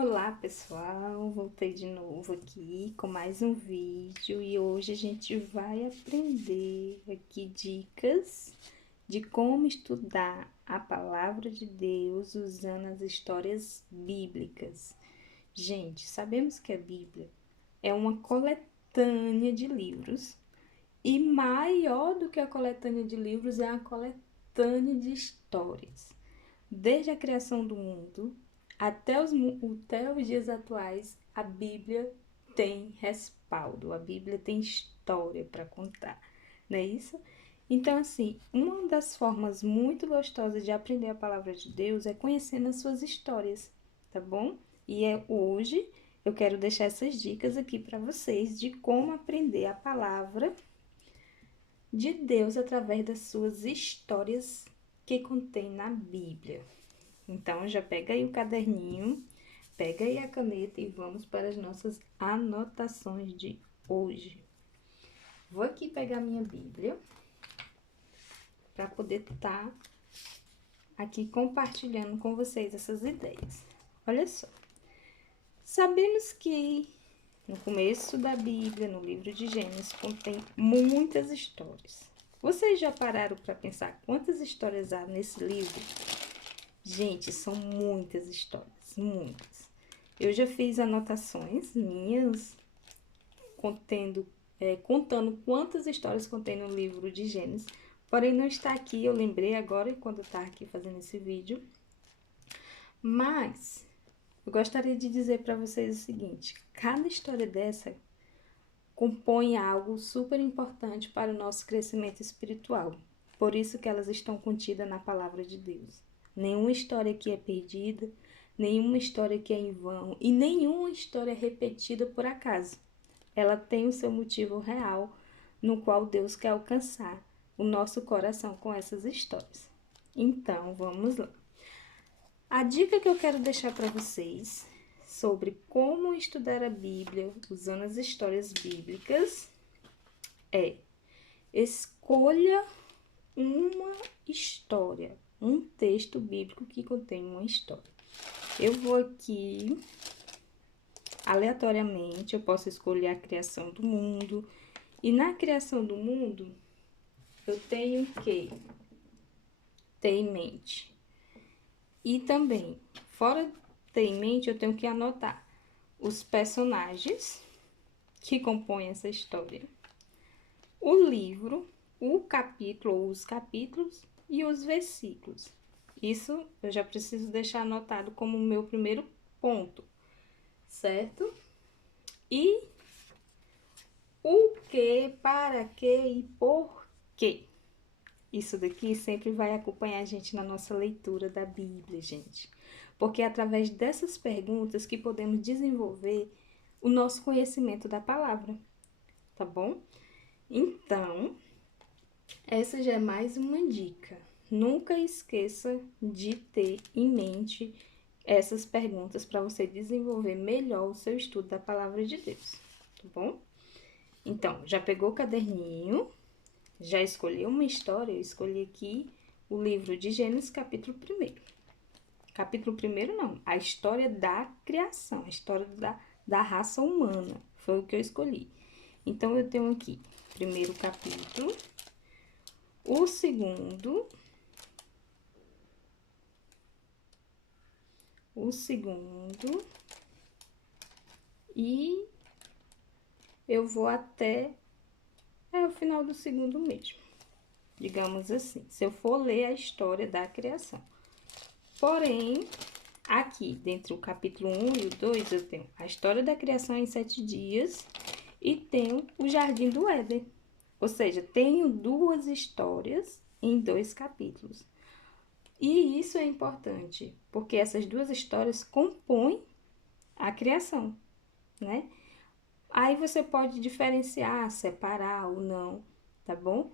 Olá pessoal, voltei de novo aqui com mais um vídeo e hoje a gente vai aprender aqui dicas de como estudar a palavra de Deus usando as histórias bíblicas. Gente, sabemos que a Bíblia é uma coletânea de livros e maior do que a coletânea de livros é a coletânea de histórias. Desde a criação do mundo até os dias atuais, a Bíblia tem respaldo, a Bíblia tem história para contar, não é isso? Então, assim, uma das formas muito gostosas de aprender a palavra de Deus é conhecendo as suas histórias, tá bom? Hoje eu quero deixar essas dicas aqui para vocês de como aprender a palavra de Deus através das suas histórias que contém na Bíblia. Então, já pega aí o caderninho, pega aí a caneta e vamos para as nossas anotações de hoje. Vou aqui pegar minha Bíblia para poder estar aqui compartilhando com vocês essas ideias. Olha só, sabemos que no começo da Bíblia, no livro de Gênesis, contém muitas histórias. Vocês já pararam para pensar quantas histórias há nesse livro? Gente, são muitas histórias, muitas. Eu já fiz anotações minhas contando quantas histórias contém no livro de Gênesis, porém não está aqui, eu lembrei agora quando eu estava aqui fazendo esse vídeo. Mas eu gostaria de dizer para vocês o seguinte: cada história dessa compõe algo super importante para o nosso crescimento espiritual. Por isso que elas estão contidas na palavra de Deus. Nenhuma história aqui é perdida, nenhuma história aqui é em vão e nenhuma história é repetida por acaso. Ela tem o seu motivo real, no qual Deus quer alcançar o nosso coração com essas histórias. Então, vamos lá. A dica que eu quero deixar para vocês sobre como estudar a Bíblia usando as histórias bíblicas é: escolha uma história, um texto bíblico que contém uma história. Eu vou aqui, aleatoriamente, eu posso escolher a criação do mundo. E na criação do mundo, eu tenho que ter em mente. E também, fora de ter em mente, eu tenho que anotar os personagens que compõem essa história, o livro, o capítulo ou os capítulos e os versículos. Isso eu já preciso deixar anotado como meu primeiro ponto, certo? E o que, para que e por quê? Isso daqui sempre vai acompanhar a gente na nossa leitura da Bíblia, gente. Porque é através dessas perguntas que podemos desenvolver o nosso conhecimento da palavra, tá bom? Então, essa já é mais uma dica. Nunca esqueça de ter em mente essas perguntas para você desenvolver melhor o seu estudo da palavra de Deus, tá bom? Então, já pegou o caderninho? Já escolheu uma história? Eu escolhi aqui o livro de Gênesis, capítulo 1. Capítulo 1 não, a história da criação, a história da raça humana. Foi o que eu escolhi. Então, eu tenho aqui, primeiro capítulo, o segundo, e eu vou até o final do segundo mesmo, digamos assim, se eu for ler a história da criação. Porém, aqui, dentro do capítulo 1 e o 2, eu tenho a história da criação em 7 dias e tenho o Jardim do Éden. Ou seja, tenho duas histórias em 2 capítulos. E isso é importante, porque essas duas histórias compõem a criação, né? Aí você pode diferenciar, separar ou não, tá bom?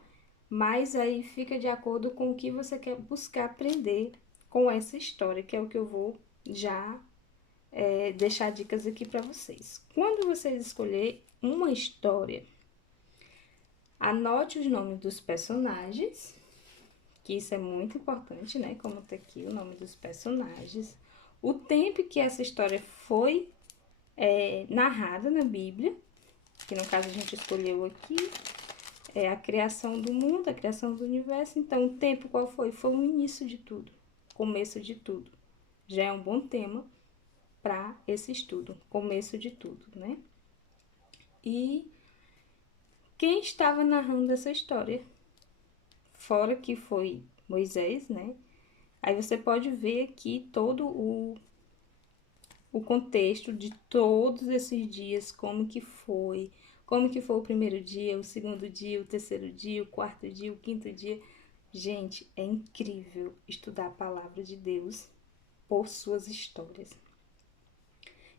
Mas aí fica de acordo com o que você quer buscar aprender com essa história, que é o que eu vou já deixar dicas aqui para vocês. Quando vocês escolher uma história, anote os nomes dos personagens, que isso é muito importante, né? Como tá aqui o nome dos personagens, o tempo que essa história foi narrada na Bíblia, que no caso a gente escolheu aqui, é a criação do mundo, a criação do universo. Então, o tempo qual foi? Foi o início de tudo, começo de tudo. Já é um bom tema para esse estudo, começo de tudo, né? E quem estava narrando essa história? Fora que foi Moisés, né? Aí você pode ver aqui todo o contexto de todos esses dias, como que foi o primeiro dia, o segundo dia, o terceiro dia, o quarto dia, o quinto dia. Gente, é incrível estudar a palavra de Deus por suas histórias.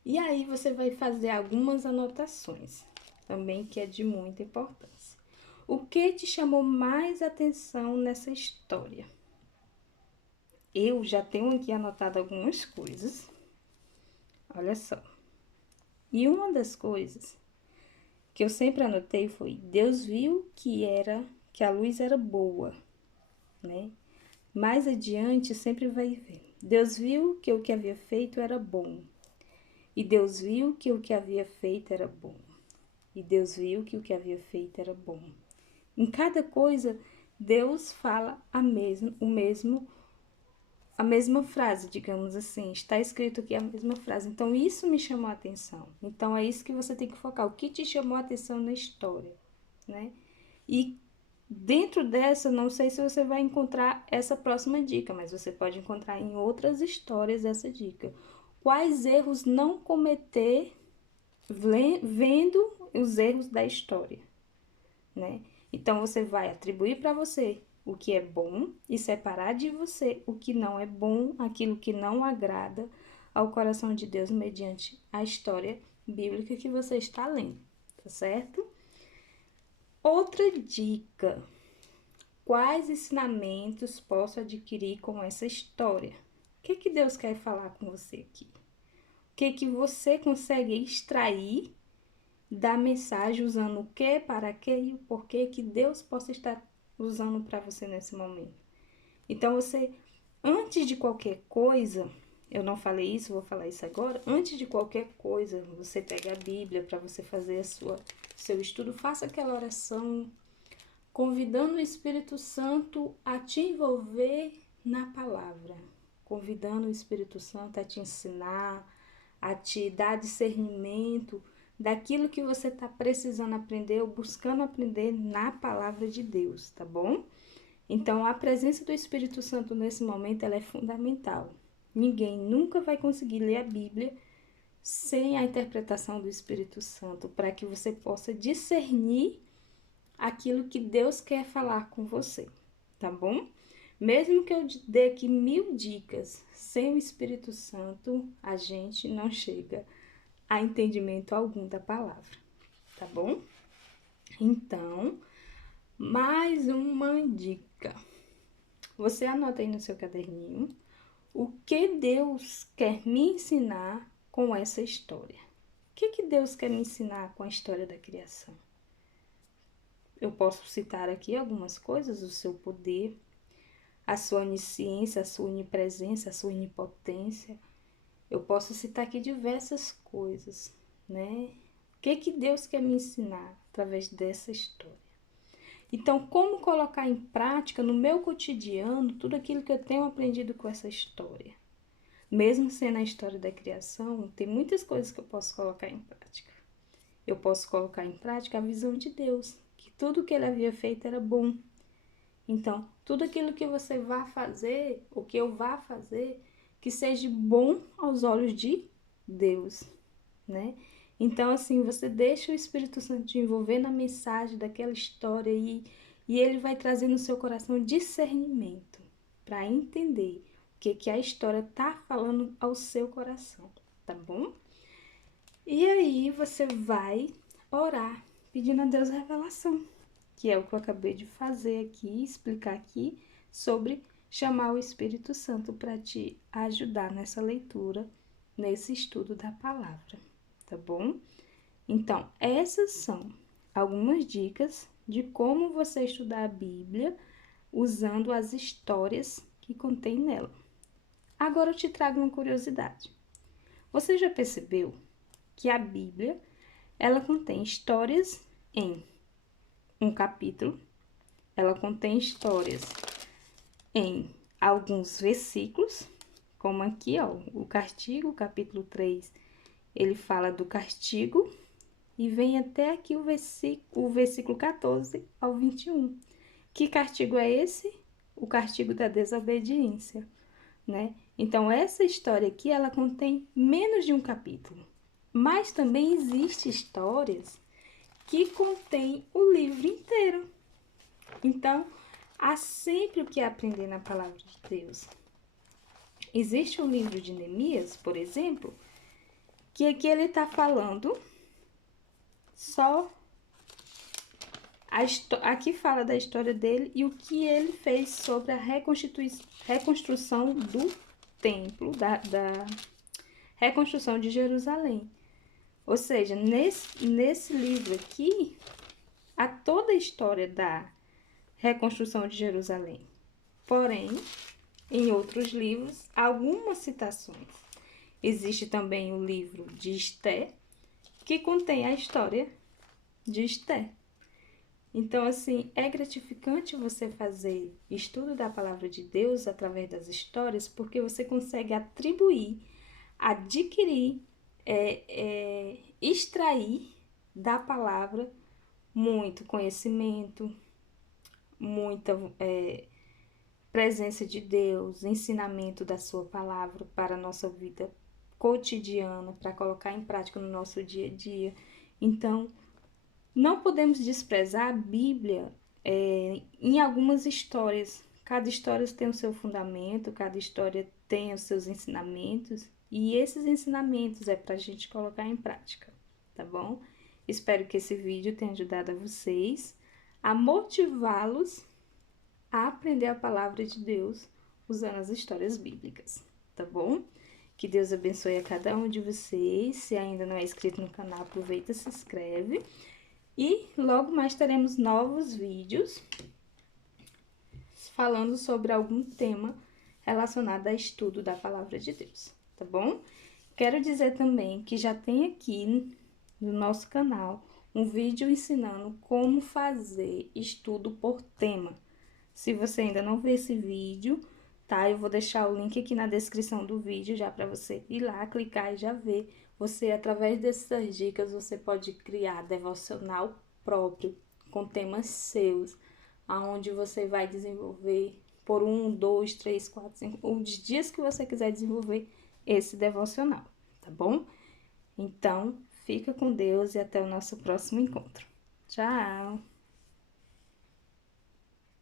E aí você vai fazer algumas anotações, também que é de muita importância. O que te chamou mais atenção nessa história? Eu já tenho aqui anotado algumas coisas. Olha só. E uma das coisas que eu sempre anotei foi: Deus viu que a luz era boa, né? Mais adiante sempre vai ver. Deus viu que o que havia feito era bom. E Deus viu que o que havia feito era bom. E Deus viu que o que havia feito era bom. Em cada coisa, Deus fala a mesma frase, digamos assim. Está escrito aqui a mesma frase. Então, isso me chamou a atenção. Então, é isso que você tem que focar. O que te chamou a atenção na história, né? E dentro dessa, não sei se você vai encontrar essa próxima dica, mas você pode encontrar em outras histórias essa dica. Quais erros não cometer vendo os erros da história, né? Então, você vai atribuir para você o que é bom e separar de você o que não é bom, aquilo que não agrada ao coração de Deus mediante a história bíblica que você está lendo, tá certo? Outra dica: quais ensinamentos posso adquirir com essa história? O que Deus quer falar com você aqui? O que você consegue extrair da mensagem usando o que, para quê e o porquê que Deus possa estar usando para você nesse momento? Então, você, antes de qualquer coisa, eu não falei isso, vou falar isso agora. Antes de qualquer coisa, você pega a Bíblia para você fazer seu estudo, faça aquela oração, convidando o Espírito Santo a te envolver na palavra, convidando o Espírito Santo a te ensinar, a te dar discernimento daquilo que você está precisando aprender ou buscando aprender na palavra de Deus, tá bom? Então, a presença do Espírito Santo nesse momento ela é fundamental. Ninguém nunca vai conseguir ler a Bíblia sem a interpretação do Espírito Santo, para que você possa discernir aquilo que Deus quer falar com você, tá bom? Mesmo que eu dê aqui 1000 dicas, sem o Espírito Santo, a gente não chega a entendimento algum da palavra, tá bom? Então, mais uma dica. Você anota aí no seu caderninho o que Deus quer me ensinar com essa história. O que Deus quer me ensinar com a história da criação? Eu posso citar aqui algumas coisas: o seu poder, a sua onisciência, a sua onipresença, a sua onipotência. Eu posso citar aqui diversas coisas, né? O que Deus quer me ensinar através dessa história? Então, como colocar em prática no meu cotidiano tudo aquilo que eu tenho aprendido com essa história? Mesmo sendo a história da criação, tem muitas coisas que eu posso colocar em prática. Eu posso colocar em prática a visão de Deus, que tudo que ele havia feito era bom. Então, tudo aquilo que você vá fazer, ou que eu vá fazer, que seja bom aos olhos de Deus, né? Então, assim, você deixa o Espírito Santo te envolver na mensagem daquela história e ele vai trazer no seu coração discernimento para entender o que a história está falando ao seu coração, tá bom? E aí você vai orar pedindo a Deus revelação, que é o que eu acabei de fazer aqui, explicar aqui sobre chamar o Espírito Santo para te ajudar nessa leitura, nesse estudo da palavra, tá bom? Então, essas são algumas dicas de como você estudar a Bíblia usando as histórias que contém nela. Agora eu te trago uma curiosidade. Você já percebeu que a Bíblia, ela contém histórias em um capítulo, ela contém histórias em alguns versículos, como aqui, ó, o castigo, capítulo 3, ele fala do castigo e vem até aqui o versículo 14 ao 21. Que castigo é esse? O castigo da desobediência, né? Então, essa história aqui, ela contém menos de um capítulo. Mas também existem histórias que contêm o livro inteiro. Então, há sempre o que aprender na palavra de Deus. Existe o livro de Neemias, por exemplo, que aqui ele está falando só... Aqui fala da história dele e o que ele fez sobre a reconstrução do templo, da reconstrução de Jerusalém. Ou seja, nesse livro aqui, há toda a história da reconstrução de Jerusalém. Porém, em outros livros, algumas citações. Existe também o livro de Esté, que contém a história de Esté. Então, assim, é gratificante você fazer estudo da palavra de Deus através das histórias, porque você consegue atribuir, adquirir, extrair da palavra muito conhecimento, muita presença de Deus, ensinamento da sua palavra para a nossa vida cotidiana, para colocar em prática no nosso dia a dia. Então, não podemos desprezar a Bíblia em algumas histórias. Cada história tem o seu fundamento, cada história tem os seus ensinamentos, e esses ensinamentos é para a gente colocar em prática, tá bom? Espero que esse vídeo tenha ajudado a vocês a motivá-los a aprender a palavra de Deus usando as histórias bíblicas, tá bom? Que Deus abençoe a cada um de vocês. Se ainda não é inscrito no canal, aproveita e se inscreve. E logo mais teremos novos vídeos falando sobre algum tema relacionado a estudo da palavra de Deus, tá bom? Quero dizer também que já tem aqui no nosso canal um vídeo ensinando como fazer estudo por tema. Se você ainda não viu esse vídeo, tá? Eu vou deixar o link aqui na descrição do vídeo já para você ir lá, clicar e já ver. Você, através dessas dicas, você pode criar devocional próprio, com temas seus, aonde você vai desenvolver por 1, 2, 3, 4, 5, os dias que você quiser desenvolver esse devocional, tá bom? Então, fica com Deus e até o nosso próximo encontro. Tchau!